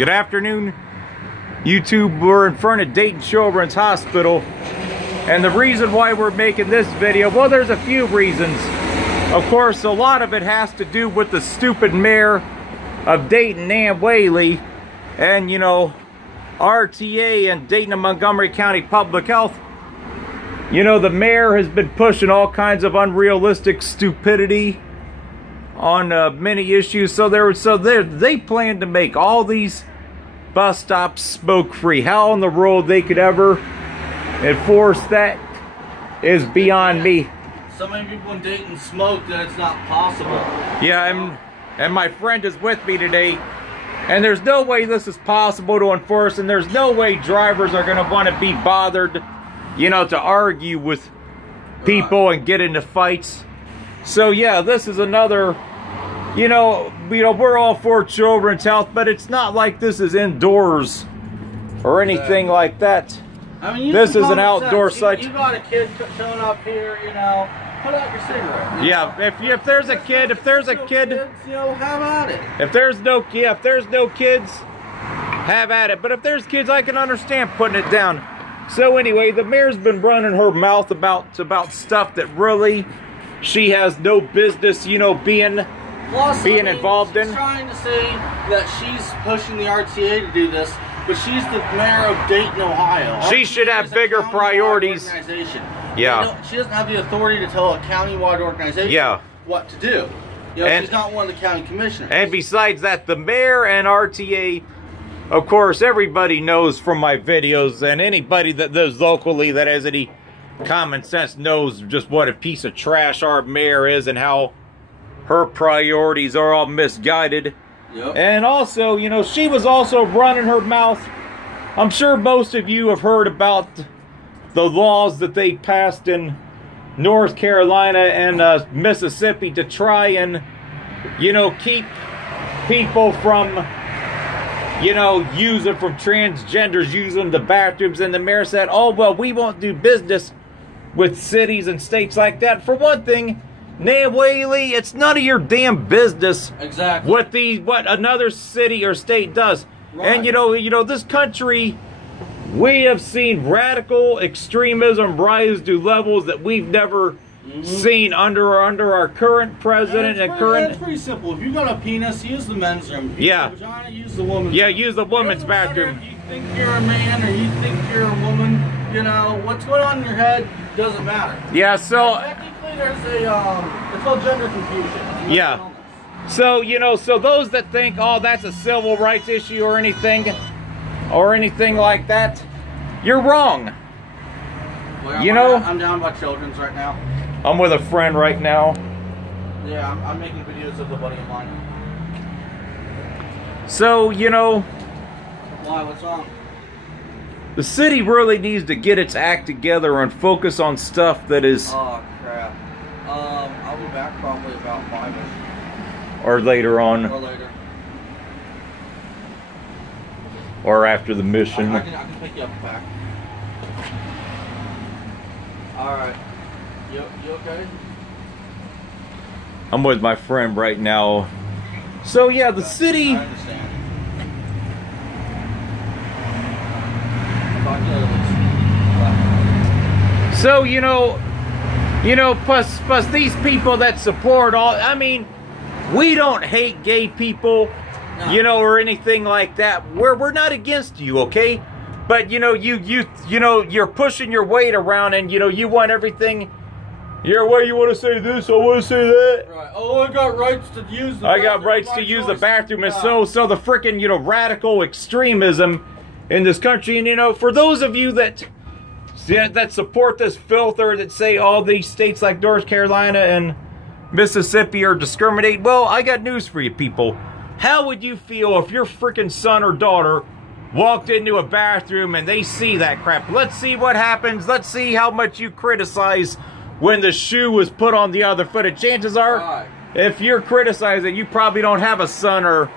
Good afternoon, YouTube. We're in front of Dayton Children's Hospital, and the reason why we're making this video, well, there's a few reasons. Of course, a lot of it has to do with the stupid mayor of Dayton, Nan Whaley, and, you know, RTA and Dayton and Montgomery County Public Health. You know, the mayor has been pushing all kinds of unrealistic stupidity on many issues. So they plan to make all these bus stops smoke-free. How in the world they could ever enforce that is beyond me. So many people in Dayton smoke that it's not possible. Yeah, and my friend is with me today, and there's no way this is possible to enforce, and there's no way drivers are going to want to be bothered, you know, to argue with people and get into fights. So yeah, this is another, you know, we're all for children's health, but it's not like this is indoors or anything like that. I mean, this is an outdoor site. You got a kid showing up here, you know, put out your cigarette. Yeah, if there's a kid, you know, have at it. If there's no kids, have at it. But if there's kids, I can understand putting it down. So anyway, the mayor's been running her mouth about stuff that really she has no business, you know, being involved in. She's trying to say that she's pushing the RTA to do this, but she's the mayor of Dayton, Ohio. She should have bigger priorities. Yeah. She doesn't have the authority to tell a countywide organization what to do. You know, she's not one of the county commissioners. And besides that, the mayor and RTA, of course, everybody knows from my videos, and anybody that lives locally that has any common sense knows just what a piece of trash our mayor is and how her priorities are all misguided. Yep. And also, you know, she was also running her mouth. I'm sure most of you have heard about the laws that they passed in North Carolina and Mississippi to try and, you know, keep people from, you know, from transgenders using the bathrooms. And the mayor said, oh, well, we won't do business with cities and states like that. For one thing, Nan Whaley, it's none of your damn business what another city or state does. Right. And you know, this country, we have seen radical extremism rise to levels that we've never seen under our current president and current. It's pretty simple. If you got a penis, use the men's room. If you got a vagina, use the woman's. Yeah, use the woman's bathroom. If you think you're a man or you think you're a woman, you know what's going on in your head doesn't matter. Yeah, so technically there's it's called gender confusion. Yeah. So, you know, so those that think, oh, that's a civil rights issue or anything like that, you're wrong. Well, you know, I'm down by children's right now. I'm with a friend right now. Yeah, I'm making videos of the buddy of mine. So, you know, why? What's wrong? The city really needs to get its act together and focus on stuff that is... Oh, crap. I'll be back probably about 5-ish. Or later on. Or later. Or after the mission. I can pick you up back. Alright. You okay? I'm with my friend right now. So, yeah, the city... I understand. So, you know, plus these people that support all, I mean, we don't hate gay people, you know, or anything like that. We're not against you, okay? But, you know, you know, you're pushing your weight around and, you know, you want everything, your way, you want to say this, I want to say that. Right. Oh, I got rights to use the bathroom. I got rights to use the bathroom. And so the frickin', you know, radical extremism in this country. And, you know, for those of you that support this filth or that say all these states like North Carolina and Mississippi are discriminate, well, I got news for you people. How would you feel if your freaking son or daughter walked into a bathroom and they see that crap? Let's see what happens. Let's see how much you criticize when the shoe was put on the other foot. And chances are, if you're criticizing, you probably don't have a son or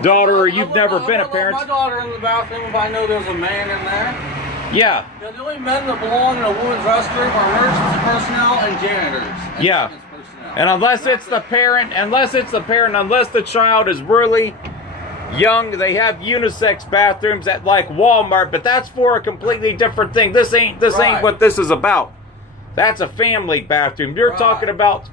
daughter, or you've never been a parent. My daughter in the bathroom if I know there's a man in there. Yeah. You know, the only men that belong in a woman's restroom are emergency personnel and janitors. And And unless it's the parent, unless the child is really, young. They have unisex bathrooms at like Walmart, but that's for a completely different thing. This ain't what this is about. That's a family bathroom. You're talking about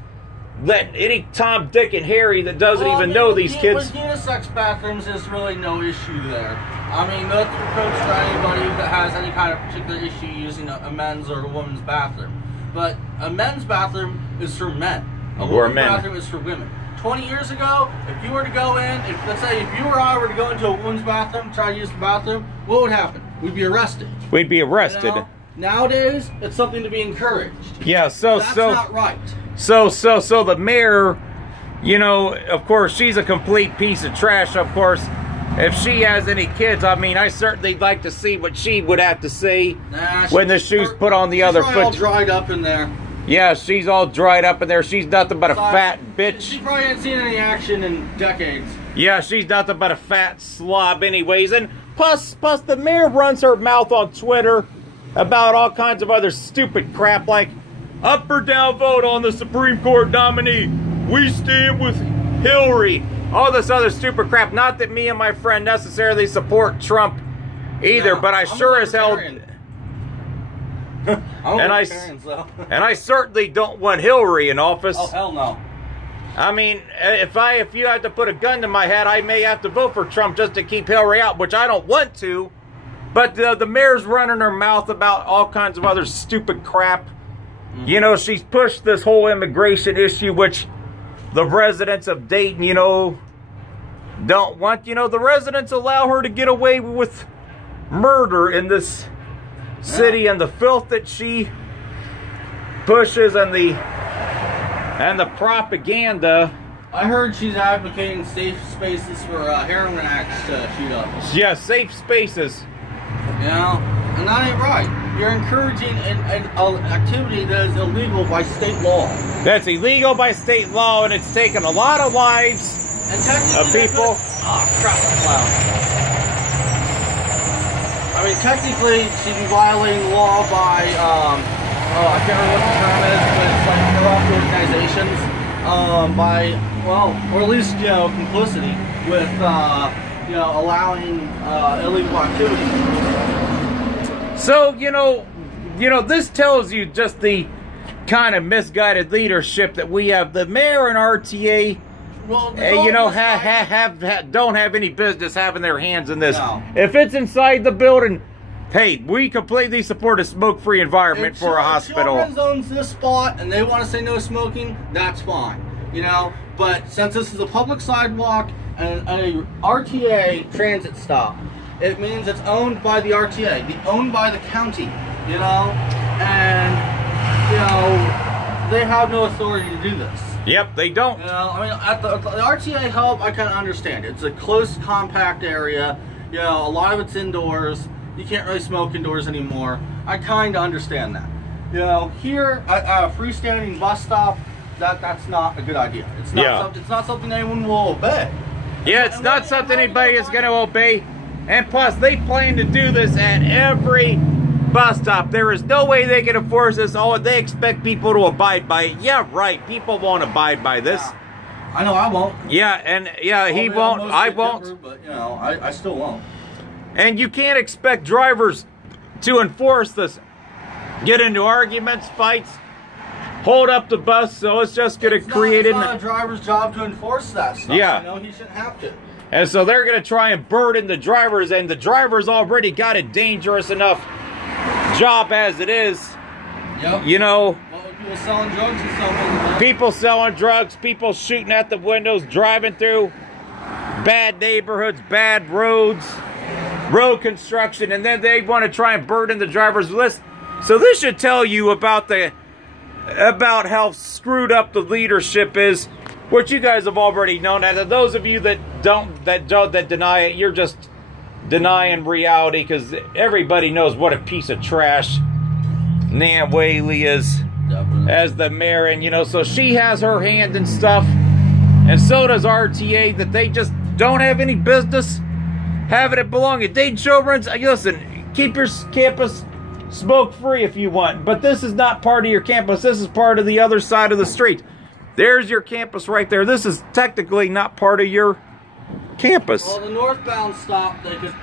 letting any Tom, Dick, and Harry that doesn't even know these kids. With unisex bathrooms, there's really no issue there. I mean, that's approach to anybody that has any kind of particular issue using a men's or a woman's bathroom. But a men's bathroom is for men. A women's bathroom is for women. 20 years ago, if you were to go in, let's say if you or I were to go into a woman's bathroom, try to use the bathroom, what would happen? We'd be arrested. We'd be arrested. You know? Nowadays, it's something to be encouraged. Yeah, That's not right. So the mayor, you know, of course, she's a complete piece of trash, of course. If she has any kids, I mean, I certainly like to see what she would have to say when the shoe's put on the other foot. She's all dried up in there. Yeah, she's all dried up in there. She's nothing but a fat bitch. She probably hasn't seen any action in decades. Yeah, she's nothing but a fat slob anyways. And plus the mayor runs her mouth on Twitter about all kinds of other stupid crap like up or down vote on the Supreme Court nominee. We stand with Hillary. All this other stupid crap. Not that me and my friend necessarily support Trump either, but I sure as hell... and I certainly don't want Hillary in office. Oh, hell no. I mean, if you had to put a gun to my head, I may have to vote for Trump just to keep Hillary out, which I don't want to. But the mayor's running her mouth about all kinds of other stupid crap. You know, she's pushed this whole immigration issue, which the residents of Dayton, you know, don't want. You know, the residents allow her to get away with murder in this city, and the filth that she pushes and the propaganda. I heard she's advocating safe spaces for heroin addicts to shoot up. Yeah, safe spaces. You know, and that ain't right. You're encouraging an activity that is illegal by state law. That's illegal by state law, and it's taken a lot of lives of people. Oh, crap, that's loud. I mean, technically, she'd be violating the law by, I can't remember what the term is, but it's like corrupt organizations, well, or at least, you know, complicity with, you know, allowing illegal activity. So, you know, this tells you just the kind of misguided leadership that we have. The mayor and RTA, well, you know, don't have any business having their hands in this. No. If it's inside the building, hey, we completely support a smoke-free environment for a hospital. If Children's owns this spot and they want to say no smoking, that's fine, you know. But since this is a public sidewalk and a RTA transit stop, it means it's owned by the RTA, owned by the county, you know, and, you know, they have no authority to do this. Yep, they don't. You know, I mean, at the RTA hub, I kind of understand it. It's a close, compact area. You know, a lot of it's indoors. You can't really smoke indoors anymore. I kind of understand that. You know, here at a freestanding bus stop, that's not a good idea. It's not. It's not something anyone will obey. Yeah, it's not something anybody is going to obey. And plus, they plan to do this at every bus stop. There is no way they can enforce this. Oh, they expect people to abide by it. Yeah, right. People won't abide by this. Yeah. I know I won't. Yeah, and yeah, he won't. I won't. Different, but, you know, I still won't. And you can't expect drivers to enforce this. Get into arguments, fights, hold up the bus, so it's just going to create... It's not a driver's job to enforce that stuff. Yeah. You know, he shouldn't have to. And so they're going to try and burden the drivers, and the drivers already got a dangerous enough job as it is. Yep. You know, people selling drugs and stuff. People selling drugs, people shooting at the windows, driving through bad neighborhoods, bad roads, road construction, and then they want to try and burden the drivers' list. So this should tell you about how screwed up the leadership is, which you guys have already known. And those of you that deny it, you're just denying reality, because everybody knows what a piece of trash Nan Whaley is. Definitely. As the mayor, and you know, so she has her hand in stuff, and so does RTA, that they just don't have any business having it belong at Dayton Children's. Listen, keep your campus smoke free if you want, but this is not part of your campus. This is part of the other side of the street. There's your campus right there. This is technically not part of your campus. Well, the northbound stop, they could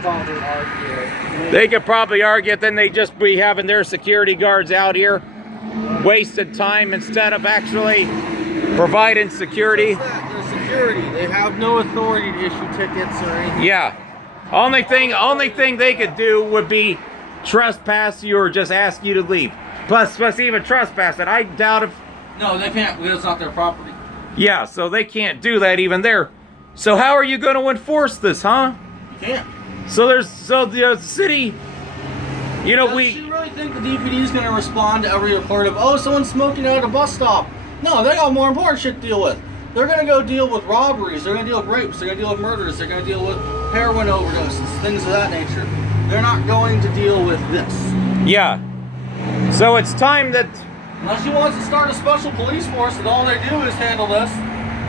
probably argue. They could probably argue it, then they just be having their security guards out here, wasted time instead of actually providing security. They're security. They have no authority to issue tickets or anything. Yeah. Only thing they could do would be trespass you or just ask you to leave. Plus even trespass it. I doubt if... No, they can't because it's not their property. Yeah, so they can't do that even there. So how are you going to enforce this, huh? You can't. So the city, you know, Does she really think the DPD is going to respond to every report of, oh, someone's smoking at a bus stop? No, they got more important shit to deal with. They're going to go deal with robberies. They're going to deal with rapes. They're going to deal with murders. They're going to deal with heroin overdoses, things of that nature. They're not going to deal with this. Yeah. So it's time that... Unless she wants to start a special police force and all they do is handle this.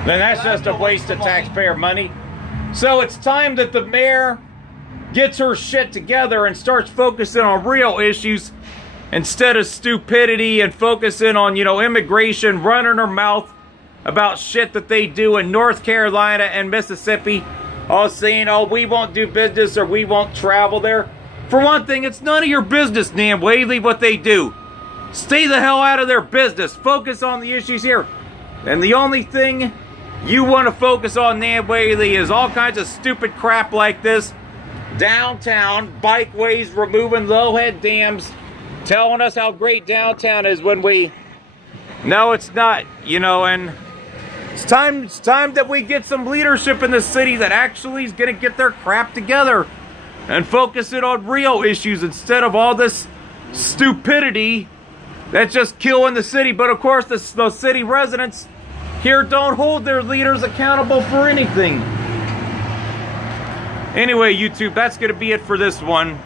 Then that's just a waste of taxpayer money. So it's time that the mayor gets her shit together and starts focusing on real issues instead of stupidity and focusing on, you know, immigration, running her mouth about shit that they do in North Carolina and Mississippi. All saying, oh, we won't do business or we won't travel there. For one thing, it's none of your business, Nan Whaley, what they do. Stay the hell out of their business. Focus on the issues here. And the only thing you want to focus on, Nan Whaley, is all kinds of stupid crap like this. Downtown, bikeways, removing low-head dams, telling us how great downtown is when we... No, it's not, you know, and it's time that we get some leadership in the city that actually is going to get their crap together and focus it on real issues instead of all this stupidity that's just killing the city. But of course, those city residents here don't hold their leaders accountable for anything. Anyway, YouTube, that's going to be it for this one.